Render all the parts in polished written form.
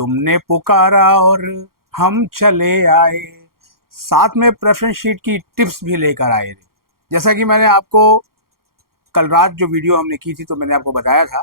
तुमने पुकारा और हम चले आए, साथ में प्रेफरेंस शीट की टिप्स भी लेकर आए। जैसा कि मैंने आपको कल रात जो वीडियो हमने की थी तो मैंने आपको बताया था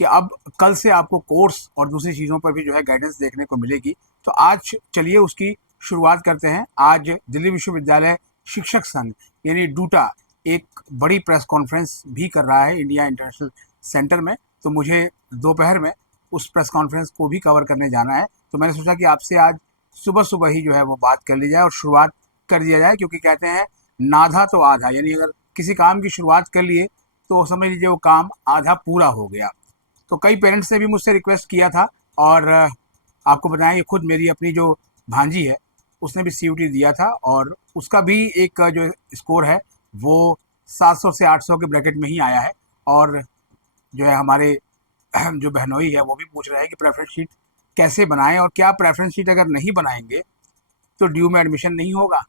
कि अब कल से आपको कोर्स और दूसरी चीज़ों पर भी जो है गाइडेंस देखने को मिलेगी। तो आज चलिए उसकी शुरुआत करते हैं। आज दिल्ली विश्वविद्यालय शिक्षक संघ यानी डूटा एक बड़ी प्रेस कॉन्फ्रेंस भी कर रहा है इंडिया इंटरनेशनल सेंटर में। तो मुझे दोपहर में उस प्रेस कॉन्फ्रेंस को भी कवर करने जाना है। तो मैंने सोचा कि आपसे आज सुबह सुबह ही जो है वो बात कर ली जाए और शुरुआत कर दिया जाए, क्योंकि कहते हैं नाधा तो आधा, यानी अगर किसी काम की शुरुआत कर लिए तो समझ लीजिए वो काम आधा पूरा हो गया। तो कई पेरेंट्स ने भी मुझसे रिक्वेस्ट किया था और आपको बताएं ये खुद मेरी अपनी जो भांजी है उसने भी सीयूटी दिया था और उसका भी एक जो स्कोर है वो 700 से 800 के ब्रैकेट में ही आया है। और जो है हमारे जो बहनोई है वो भी पूछ रहे हैं कि प्रेफरेंस शीट कैसे बनाएं और क्या प्रेफरेंस शीट अगर नहीं बनाएंगे तो ड्यू में एडमिशन नहीं होगा।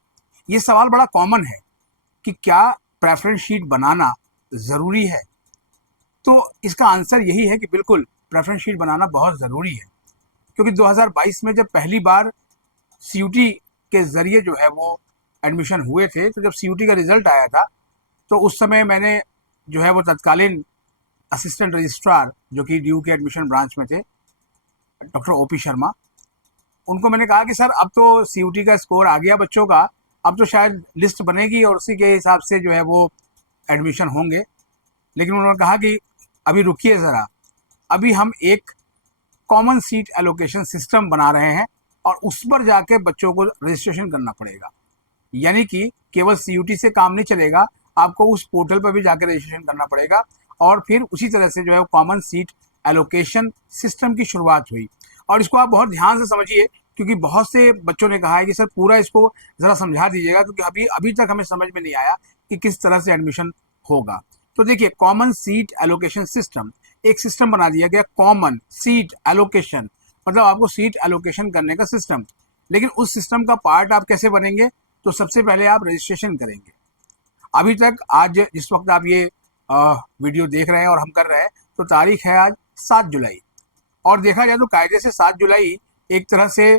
ये सवाल बड़ा कॉमन है कि क्या प्रेफरेंस शीट बनाना ज़रूरी है। तो इसका आंसर यही है कि बिल्कुल प्रेफरेंस शीट बनाना बहुत ज़रूरी है, क्योंकि 2022 में जब पहली बार सीयूटी के ज़रिए जो है वो एडमिशन हुए थे, तो जब सीयूटी का रिज़ल्ट आया था तो उस समय मैंने जो है वो तत्कालीन असिस्टेंट रजिस्ट्रार जो कि ड्यू के एडमिशन ब्रांच में थे, डॉक्टर ओपी शर्मा, उनको मैंने कहा कि सर अब तो सीयूटी का स्कोर आ गया बच्चों का, अब तो शायद लिस्ट बनेगी और उसी के हिसाब से जो है वो एडमिशन होंगे। लेकिन उन्होंने कहा कि अभी रुकिए ज़रा, अभी हम एक कॉमन सीट एलोकेशन सिस्टम बना रहे हैं और उस पर जाके बच्चों को रजिस्ट्रेशन करना पड़ेगा। यानी कि केवल सीयूटी से काम नहीं चलेगा, आपको उस पोर्टल पर भी जाकर रजिस्ट्रेशन करना पड़ेगा और फिर उसी तरह से जो है कॉमन सीट एलोकेशन सिस्टम की शुरुआत हुई। और इसको आप बहुत ध्यान से समझिए, क्योंकि बहुत से बच्चों ने कहा है कि सर पूरा इसको ज़रा समझा दीजिएगा, क्योंकि अभी तक हमें समझ में नहीं आया कि किस तरह से एडमिशन होगा। तो देखिए, कॉमन सीट एलोकेशन सिस्टम, एक सिस्टम बना दिया गया कॉमन सीट एलोकेशन, मतलब आपको सीट एलोकेशन करने का सिस्टम। लेकिन उस सिस्टम का पार्ट आप कैसे बनेंगे, तो सबसे पहले आप रजिस्ट्रेशन करेंगे। अभी तक आज जिस वक्त आप ये वीडियो देख रहे हैं और हम कर रहे हैं, तो तारीख है आज 7 जुलाई, और देखा जाए तो कायदे से 7 जुलाई एक तरह से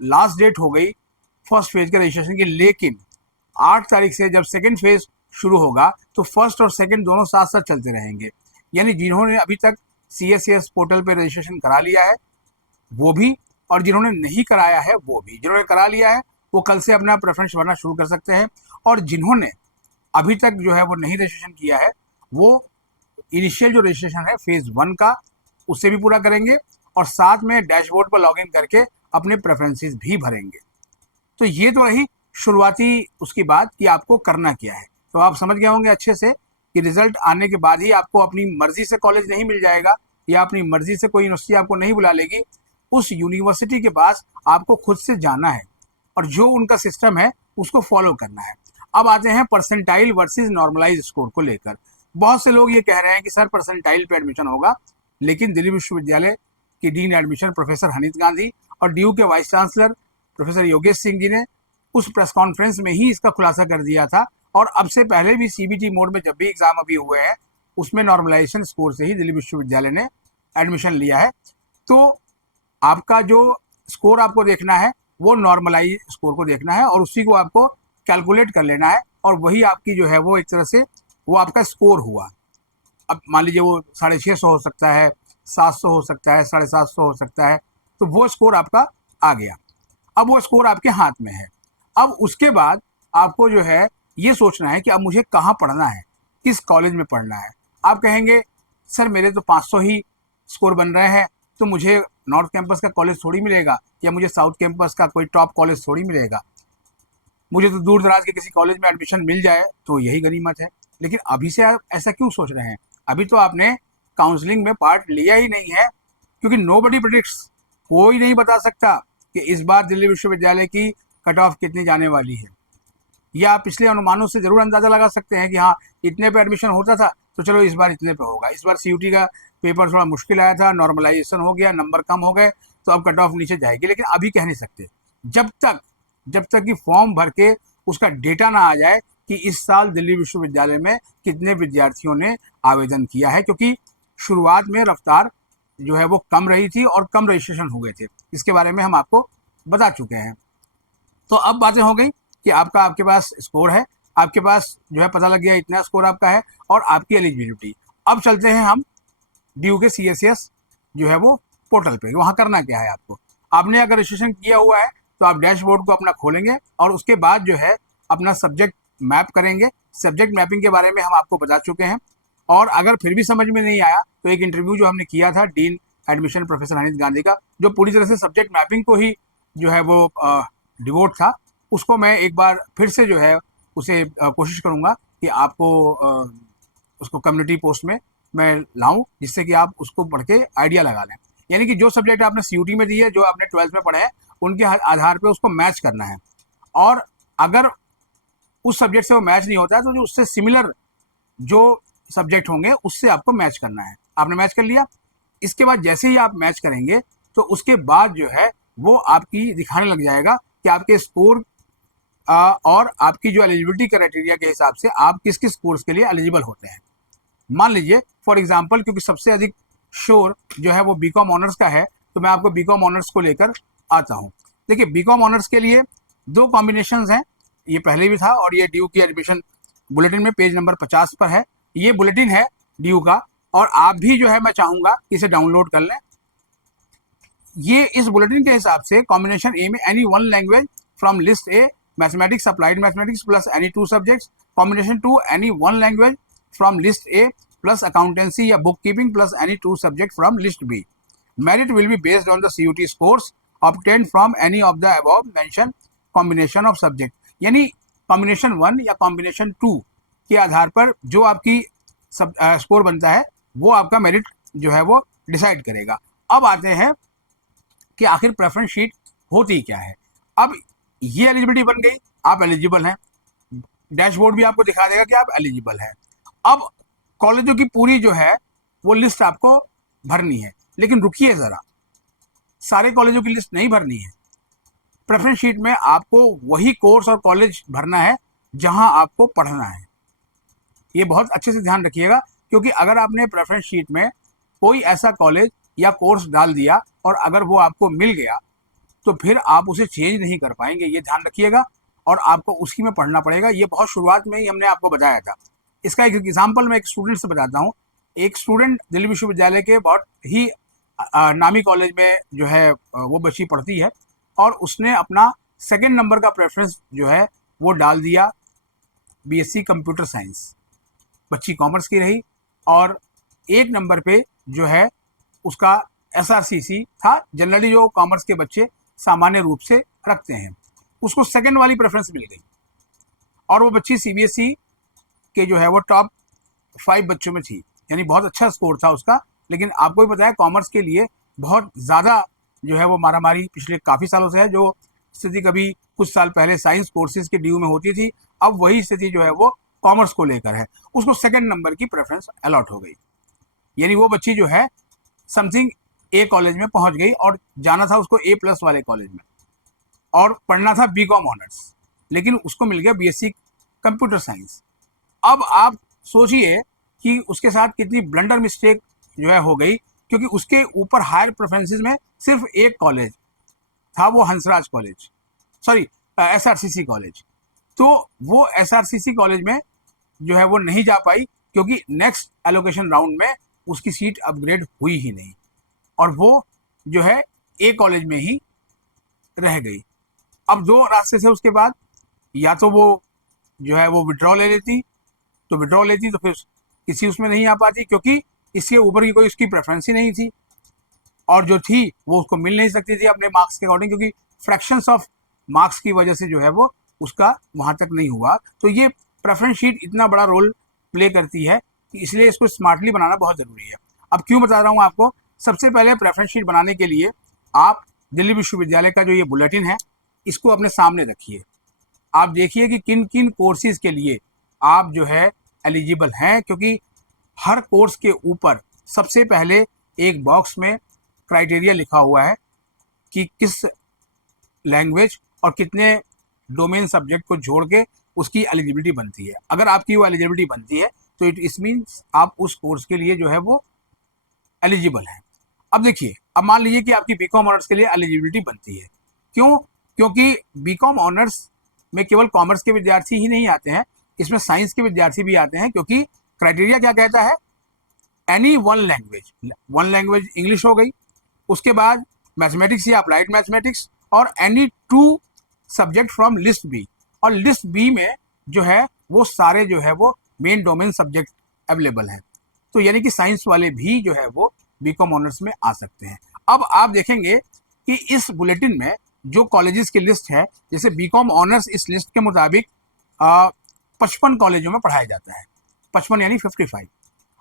लास्ट डेट हो गई फर्स्ट फेज के रजिस्ट्रेशन की। लेकिन 8 तारीख से जब सेकेंड फेज शुरू होगा तो फर्स्ट और सेकेंड दोनों साथ साथ चलते रहेंगे। यानी जिन्होंने अभी तक CSCS पोर्टल पर रजिस्ट्रेशन करा लिया है वो भी, और जिन्होंने नहीं कराया है वो भी। जिन्होंने करा लिया है वो कल से अपना प्रेफरेंस भरना शुरू कर सकते हैं, और जिन्होंने अभी तक जो है वो नहीं रजिस्ट्रेशन किया है वो इनिशियल जो रजिस्ट्रेशन है फेज़ 1 का उससे भी पूरा करेंगे और साथ में डैशबोर्ड पर लॉगिन करके अपने प्रेफरेंसेस भी भरेंगे। तो ये तो रही शुरुआती उसकी बात कि आपको करना क्या है। तो आप समझ गए होंगे अच्छे से कि रिजल्ट आने के बाद ही आपको अपनी मर्जी से कॉलेज नहीं मिल जाएगा या अपनी मर्जी से कोई यूनिवर्सिटी आपको नहीं बुला लेगी। उस यूनिवर्सिटी के पास आपको खुद से जाना है और जो उनका सिस्टम है उसको फॉलो करना है। अब आते हैं परसेंटाइल वर्सेस नॉर्मलाइज स्कोर को लेकर। बहुत से लोग ये कह रहे हैं कि सर परसेंटाइल पे एडमिशन होगा, लेकिन दिल्ली विश्वविद्यालय की dean admission professor Haneet Gandhi और ड्यू के vice chancellor professor Yogesh Singh ji ने उस प्रेस कॉन्फ्रेंस में ही इसका खुलासा कर दिया था। और अब से पहले भी CBT मोड में जब भी एग्जाम अभी हुए हैं उसमें नॉर्मलाइजेशन स्कोर से ही दिल्ली विश्वविद्यालय ने एडमिशन लिया है। तो आपका जो स्कोर आपको देखना है वो नॉर्मलाइज स्कोर को देखना है और उसी को आपको कैलकुलेट कर लेना है, और वही आपकी जो है वो एक तरह से वो आपका स्कोर हुआ। अब मान लीजिए वो 650 हो सकता है, 700 हो सकता है, 750 हो सकता है, तो वो स्कोर आपका आ गया। अब वो स्कोर आपके हाथ में है। अब उसके बाद आपको जो है ये सोचना है कि अब मुझे कहाँ पढ़ना है, किस कॉलेज में पढ़ना है। आप कहेंगे सर मेरे तो 500 ही स्कोर बन रहे हैं, तो मुझे नॉर्थ कैंपस का कॉलेज थोड़ी मिलेगा या मुझे साउथ कैंपस का कोई टॉप कॉलेज थोड़ी मिलेगा, मुझे तो दूर दराज के किसी कॉलेज में एडमिशन मिल जाए तो यही गनीमत है। लेकिन अभी से आप ऐसा क्यों सोच रहे हैं? अभी तो आपने काउंसलिंग में पार्ट लिया ही नहीं है, क्योंकि नोबडी प्रेडिक्ट्स, कोई नहीं बता सकता कि इस बार दिल्ली विश्वविद्यालय की कट ऑफ कितनी जाने वाली है। या आप पिछले अनुमानों से जरूर अंदाजा लगा सकते हैं कि हाँ इतने पे एडमिशन होता था तो चलो इस बार इतने पे होगा। इस बार CUT का पेपर थोड़ा मुश्किल आया था, नॉर्मलाइजेशन हो गया, नंबर कम हो गए तो अब कट ऑफ नीचे जाएगी। लेकिन अभी कह नहीं सकते जब तक कि फॉर्म भर के उसका डेटा ना आ जाए कि इस साल दिल्ली विश्वविद्यालय में कितने विद्यार्थियों ने आवेदन किया है, क्योंकि शुरुआत में रफ्तार जो है वो कम रही थी और कम रजिस्ट्रेशन हुए थे, इसके बारे में हम आपको बता चुके हैं। तो अब बातें हो गई कि आपके पास स्कोर है, आपके पास जो है पता लग गया इतना स्कोर आपका है और आपकी एलिजिबिलिटी। अब चलते हैं हम ड्यू के CSCS जो है वो पोर्टल पे। वहाँ करना क्या है आपको, आपने अगर रजिस्ट्रेशन किया हुआ है तो आप डैशबोर्ड को अपना खोलेंगे और उसके बाद जो है अपना सब्जेक्ट मैप करेंगे। सब्जेक्ट मैपिंग के बारे में हम आपको बता चुके हैं। और अगर फिर भी समझ में नहीं आया तो एक इंटरव्यू जो हमने किया था dean admission professor Anit Gandhi का, जो पूरी तरह से सब्जेक्ट मैपिंग को ही जो है वो डिवोट था, उसको मैं एक बार फिर से जो है उसे कोशिश करूँगा कि आपको उसको कम्युनिटी पोस्ट में मैं लाऊं, जिससे कि आप उसको पढ़ के आइडिया लगा लें। यानी कि जो सब्जेक्ट आपने CUT में दी है, जो आपने 12th में पढ़े हैं, उनके आधार पे उसको मैच करना है। और अगर उस सब्जेक्ट से वो मैच नहीं होता है तो जो उससे सिमिलर जो सब्जेक्ट होंगे उससे आपको मैच करना है। आपने मैच कर लिया, इसके बाद जैसे ही आप मैच करेंगे तो उसके बाद जो है वो आपकी दिखाने लग जाएगा कि आपके स्कोर और आपकी जो एलिजिबिलिटी क्राइटेरिया के हिसाब से आप किस किस कोर्स के लिए एलिजिबल होते हैं। मान लीजिए फॉर एग्जांपल, क्योंकि सबसे अधिक शोर जो है वो बीकॉम ऑनर्स का है, तो मैं आपको बीकॉम ऑनर्स को लेकर आता हूँ। देखिए, बीकॉम ऑनर्स के लिए 2 कॉम्बिनेशंस हैं, ये पहले भी था और ये ड्यू की एडमिशन बुलेटिन में पेज नंबर 50 पर है। ये बुलेटिन है ड्यू का और आप भी जो है मैं चाहूँगा इसे डाउनलोड कर लें। ये इस बुलेटिन के हिसाब से कॉम्बिनेशन ए में any one language from list A, mathematics, applied mathematics plus any 2 subjects. Combination 2 any one language from list A plus accountancy या book keeping plus any 2 subject from list B. Merit will be based on the CUT scores obtained from any of the above mentioned combination of subject. यानी combination 1 या combination 2 के आधार पर जो आपकी score बनता है वो आपका मेरिट जो है वो डिसाइड करेगा। अब आते हैं कि आखिर प्रेफरेंस शीट होती क्या है। अब ये एलिजिबिलिटी बन गई, आप एलिजिबल हैं, डैशबोर्ड भी आपको दिखा देगा कि आप एलिजिबल हैं। अब कॉलेजों की पूरी जो है वो लिस्ट आपको भरनी है, लेकिन रुकिए ज़रा, सारे कॉलेजों की लिस्ट नहीं भरनी है। प्रेफरेंस शीट में आपको वही कोर्स और कॉलेज भरना है जहां आपको पढ़ना है। ये बहुत अच्छे से ध्यान रखिएगा, क्योंकि अगर आपने प्रेफरेंस शीट में कोई ऐसा कॉलेज या कोर्स डाल दिया और अगर वो आपको मिल गया तो फिर आप उसे चेंज नहीं कर पाएंगे, ये ध्यान रखिएगा। और आपको उसी में पढ़ना पड़ेगा। ये बहुत शुरुआत में ही हमने आपको बताया था। इसका एक एग्जाम्पल मैं एक स्टूडेंट से बताता हूँ। एक स्टूडेंट दिल्ली विश्वविद्यालय के बहुत ही नामी कॉलेज में जो है वो बच्ची पढ़ती है और उसने अपना 2nd नंबर का प्रेफरेंस जो है वो डाल दिया BSc कंप्यूटर साइंस। बच्ची कॉमर्स की रही और 1 नंबर पे जो है उसका SRCC था, जनरली जो कॉमर्स के बच्चे सामान्य रूप से रखते हैं। उसको 2nd वाली प्रेफरेंस मिल गई और वो बच्ची CBSE के जो है वो टॉप 5 बच्चों में थी, यानी बहुत अच्छा स्कोर था उसका। लेकिन आपको भी पता है कॉमर्स के लिए बहुत ज़्यादा जो है वो मारामारी पिछले काफ़ी सालों से है। जो स्थिति कभी कुछ साल पहले साइंस कोर्सेज के ड्यू में होती थी, अब वही स्थिति जो है वो कॉमर्स को लेकर है। उसको 2nd नंबर की प्रेफरेंस अलॉट हो गई, यानी वो बच्ची जो है समथिंग A कॉलेज में पहुंच गई और जाना था उसको A+ वाले कॉलेज में और पढ़ना था बीकॉम ऑनर्स, लेकिन उसको मिल गया BSc कंप्यूटर साइंस। अब आप सोचिए कि उसके साथ कितनी ब्लंडर मिस्टेक जो है हो गई, क्योंकि उसके ऊपर हायर प्रेफरेंसेस में सिर्फ एक कॉलेज था, वो Hansraj college, sorry SRCC college. तो वो SRCC कॉलेज में जो है वो नहीं जा पाई, क्योंकि नेक्स्ट एलोकेशन राउंड में उसकी सीट अपग्रेड हुई ही नहीं और वो जो है A कॉलेज में ही रह गई। अब 2 रास्ते थे उसके बाद, या तो वो जो है वो विड्रॉ ले लेती, तो विड्रॉ लेती तो फिर किसी उसमें नहीं आ पाती, क्योंकि इसके ऊपर की कोई उसकी प्रेफरेंस ही नहीं थी और जो थी वो उसको मिल नहीं सकती थी अपने मार्क्स के अकॉर्डिंग, क्योंकि फ्रैक्शंस ऑफ मार्क्स की वजह से जो है वो उसका वहाँ तक नहीं हुआ। तो ये प्रेफरेंस शीट इतना बड़ा रोल प्ले करती है कि इसलिए इसको स्मार्टली बनाना बहुत ज़रूरी है। अब क्यों बता रहा हूँ आपको, सबसे पहले प्रेफरेंस शीट बनाने के लिए आप दिल्ली विश्वविद्यालय का जो ये बुलेटिन है इसको अपने सामने रखिए। आप देखिए कि किन किन कोर्सेज के लिए आप जो है एलिजिबल हैं, क्योंकि हर कोर्स के ऊपर सबसे पहले एक बॉक्स में क्राइटेरिया लिखा हुआ है कि किस लैंग्वेज और कितने डोमेन सब्जेक्ट को जोड़ के उसकी एलिजिबिलिटी बनती है। अगर आपकी वो एलिजिबिलिटी बनती है तो इट मीन्स आप उस कोर्स के लिए जो है वो एलिजिबल हैं। अब देखिए, अब मान लीजिए कि आपकी बीकॉम ऑनर्स के लिए एलिजिबिलिटी बनती है। क्यों? क्योंकि बीकॉम ऑनर्स में केवल कॉमर्स के विद्यार्थी ही नहीं आते हैं, इसमें साइंस के विद्यार्थी भी आते हैं, क्योंकि क्राइटेरिया क्या कहता है, एनी वन लैंग्वेज इंग्लिश हो गई, उसके बाद मैथमेटिक्स या अप्लाइड मैथमेटिक्स, और any two subject from list B, और लिस्ट बी में जो है वो सारे जो है वो मेन डोमेन सब्जेक्ट अवेलेबल है। तो यानी कि साइंस वाले भी जो है वो बीकॉम ऑनर्स में आ सकते हैं। अब आप देखेंगे कि इस बुलेटिन में जो कॉलेजेस की लिस्ट है, जैसे बीकॉम ऑनर्स इस लिस्ट के मुताबिक 55 कॉलेजों में पढ़ाया जाता है, 55 यानी 55,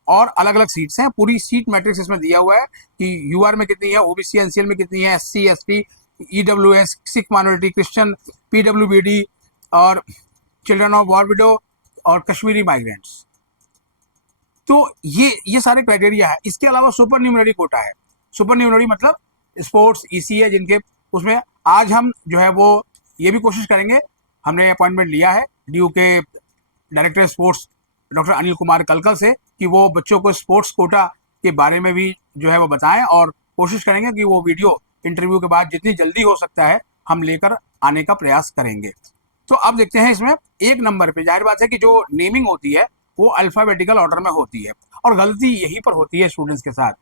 और अलग अलग सीट्स हैं। पूरी सीट मैट्रिक्स इसमें दिया हुआ है कि यूआर में कितनी है, ओबीसी एनसीएल में कितनी है, SC ST EWS, Sikh minority, Christian, PWBD, और चिल्ड्रन ऑफ वॉर विडो, और कश्मीरी माइग्रेंट्स। तो ये सारे क्राइटेरिया है। इसके अलावा सुपर न्यूमररी कोटा है। सुपर न्यूमररी मतलब स्पोर्ट्स ईसी है जिनके, उसमें आज हम जो है वो ये भी कोशिश करेंगे, हमने अपॉइंटमेंट लिया है डीयू के director sports doctor Anil Kumar कलकल से कि वो बच्चों को स्पोर्ट्स कोटा के बारे में भी जो है वो बताएं, और कोशिश करेंगे कि वो वीडियो इंटरव्यू के बाद जितनी जल्दी हो सकता है हम लेकर आने का प्रयास करेंगे। तो अब देखते हैं, इसमें एक नंबर पे जाहिर बात है कि जो नेमिंग होती है वो अल्फ़ाबेटिकल ऑर्डर में होती है, और गलती यहीं पर होती है स्टूडेंट्स के साथ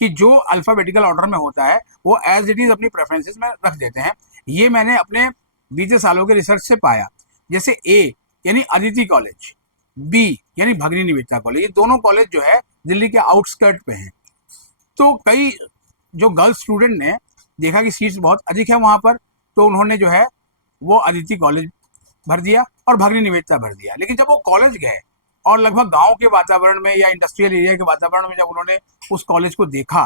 कि जो अल्फ़ाबेटिकल ऑर्डर में होता है वो एज इट इज़ अपनी प्रेफरेंसेस में रख देते हैं। ये मैंने अपने बीते सालों के रिसर्च से पाया। जैसे ए यानी अदिति कॉलेज, बी यानी भगिनी निवेदिता कॉलेज, ये दोनों कॉलेज जो है दिल्ली के आउटस्कर्ट पे हैं। तो कई जो गर्ल्स स्टूडेंट ने देखा कि सीट्स बहुत अधिक है वहाँ पर, तो उन्होंने जो है वो अदिति कॉलेज भर दिया और भगिनी निवेदिता भर दिया। लेकिन जब वो कॉलेज गए और लगभग गांव के वातावरण में या इंडस्ट्रियल एरिया के वातावरण में जब उन्होंने उस कॉलेज को देखा,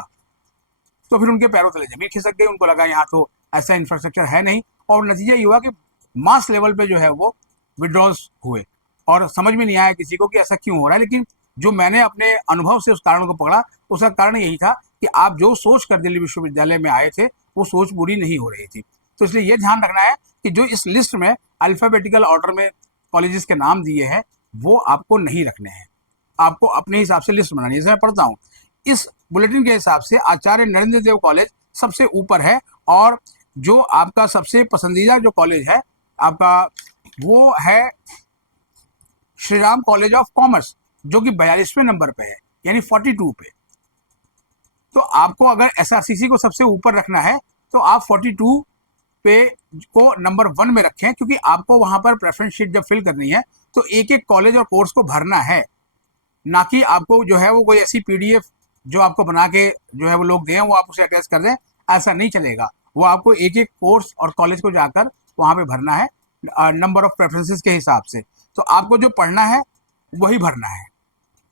तो फिर उनके पैरों तले जमीन खिसक गई। उनको लगा यहाँ तो ऐसा इंफ्रास्ट्रक्चर है नहीं, और नतीजा ये हुआ कि मास लेवल पे जो है वो विड्रॉल्स हुए, और समझ में नहीं आया किसी को कि ऐसा क्यों हो रहा है। लेकिन जो मैंने अपने अनुभव से उस कारण को पकड़ा, उसका कारण यही था कि आप जो सोच कर दिल्ली विश्वविद्यालय में आए थे वो सोच पूरी नहीं हो रही थी। तो इसलिए ये ध्यान रखना है कि जो इस लिस्ट में अल्फ़ाबेटिकल ऑर्डर में कॉलेजेस के नाम दिए हैं वो आपको नहीं रखने हैं, आपको अपने हिसाब से लिस्ट बनानी है। जैसे मैं पढ़ता हूँ, इस बुलेटिन के हिसाब से आचार्य नरेंद्र देव कॉलेज सबसे ऊपर है, और जो आपका सबसे पसंदीदा जो कॉलेज है आपका वो है Shri Ram college of commerce, जो कि 42वें नंबर पे है, यानी 42 पे। तो आपको अगर एसआरसीसी को सबसे ऊपर रखना है तो आप 42 पे को नंबर 1 में रखें, क्योंकि आपको वहां पर प्रेफरेंस शीट जब फिल करनी है तो एक एक कॉलेज और कोर्स को भरना है, ना कि आपको जो है वो कोई ऐसी पीडीएफ जो आपको बना के जो है वो लोग दें वो आप उसे अटैच कर दें, ऐसा नहीं चलेगा। वो आपको एक एक कोर्स और कॉलेज को जाकर वहाँ पे भरना है नंबर ऑफ प्रेफरेंसेस के हिसाब से। तो आपको जो पढ़ना है वही भरना है।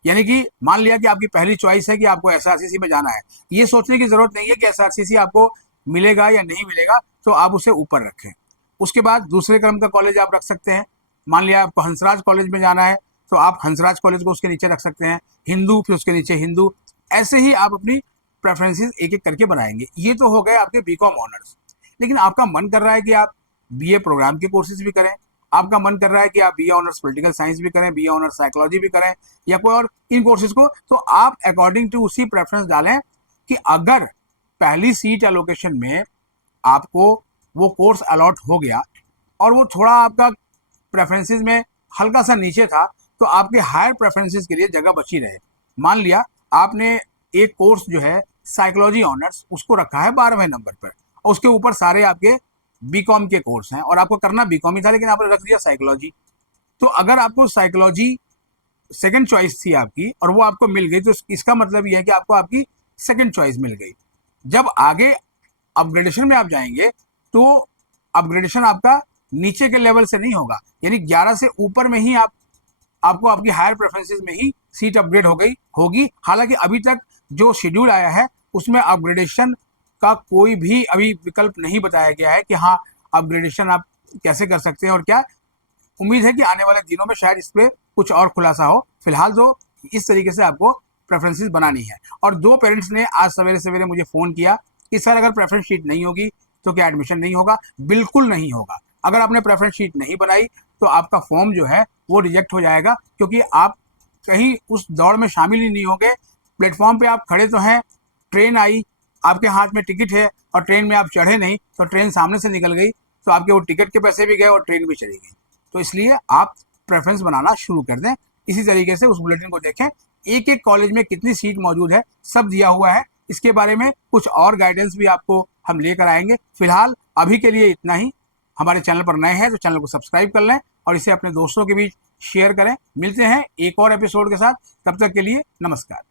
यानी कि मान लिया कि आपकी पहली चॉइस है कि आपको एसआरसीसी में जाना है, ये सोचने की जरूरत नहीं है कि एसआरसीसी आपको मिलेगा या नहीं मिलेगा, तो आप उसे ऊपर रखें। उसके बाद दूसरे क्रम का कॉलेज आप रख सकते हैं। मान लिया आपको हंसराज कॉलेज में जाना है तो आप हंसराज कॉलेज को उसके नीचे रख सकते हैं, हिंदू फिर उसके नीचे हिंदू, ऐसे ही आप अपनी प्रेफरेंसेस एक एक करके बनाएंगे। ये तो हो गए आपके बीकॉम ऑनर्स। लेकिन आपका मन कर रहा है कि आप बीए प्रोग्राम के कोर्सेज भी करें, आपका मन कर रहा है कि आप बीए ऑनर्स पॉलिटिकल साइंस भी करें, बीए ऑनर्स साइकोलॉजी भी करें, या कोई और इन कोर्सेज को, तो आप अकॉर्डिंग टू उसी प्रेफरेंस डालें कि अगर पहली सीट एलोकेशन में आपको वो कोर्स अलॉट हो गया और वो थोड़ा आपका प्रेफरेंसेस में हल्का सा नीचे था, तो आपके हायर प्रेफरेंसेस के लिए जगह बची रहे। मान लिया आपने एक कोर्स जो है साइकोलॉजी ऑनर्स उसको रखा है 12वें नंबर पर, और उसके ऊपर सारे आपके बीकॉम के कोर्स हैं और आपको करना बीकॉम ही था, लेकिन आपने रख दिया साइकोलॉजी। तो अगर आपको साइकोलॉजी सेकंड चॉइस थी आपकी और वो आपको मिल गई, तो इसका मतलब ये है कि आपको आपकी सेकंड चॉइस मिल गई। जब आगे अपग्रेडेशन में आप जाएंगे तो अपग्रेडेशन आपका नीचे के लेवल से नहीं होगा, यानी 11 से ऊपर में ही आपको आपकी हायर प्रेफरेंसेस में ही सीट अपग्रेड हो गई होगी। हालांकि अभी तक जो शेड्यूल आया है उसमें अपग्रेडेशन का कोई भी अभी विकल्प नहीं बताया गया है कि हाँ अपग्रेडेशन आप कैसे कर सकते हैं और क्या। उम्मीद है कि आने वाले दिनों में शायद इस पर कुछ और खुलासा हो। फिलहाल तो इस तरीके से आपको प्रेफरेंसेस बनानी है। और 2 पेरेंट्स ने आज सवेरे सवेरे मुझे फ़ोन किया कि सर अगर प्रेफरेंस शीट नहीं होगी तो क्या एडमिशन नहीं होगा? बिल्कुल नहीं होगा। अगर आपने प्रेफरेंस शीट नहीं बनाई तो आपका फॉर्म जो है वो रिजेक्ट हो जाएगा, क्योंकि आप कहीं उस दौड़ में शामिल ही नहीं होंगे। प्लेटफॉर्म पे आप खड़े तो हैं, ट्रेन आई, आपके हाथ में टिकट है और ट्रेन में आप चढ़े नहीं तो ट्रेन सामने से निकल गई तो आपके वो टिकट के पैसे भी गए और ट्रेन भी चली गई। तो इसलिए आप प्रेफरेंस बनाना शुरू कर दें। इसी तरीके से उस बुलेटिन को देखें, एक एक कॉलेज में कितनी सीट मौजूद है सब दिया हुआ है। इसके बारे में कुछ और गाइडेंस भी आपको हम लेकर आएंगे। फिलहाल अभी के लिए इतना ही। हमारे चैनल पर नए हैं तो चैनल को सब्सक्राइब कर लें और इसे अपने दोस्तों के बीच शेयर करें। मिलते हैं एक और एपिसोड के साथ, तब तक के लिए नमस्कार।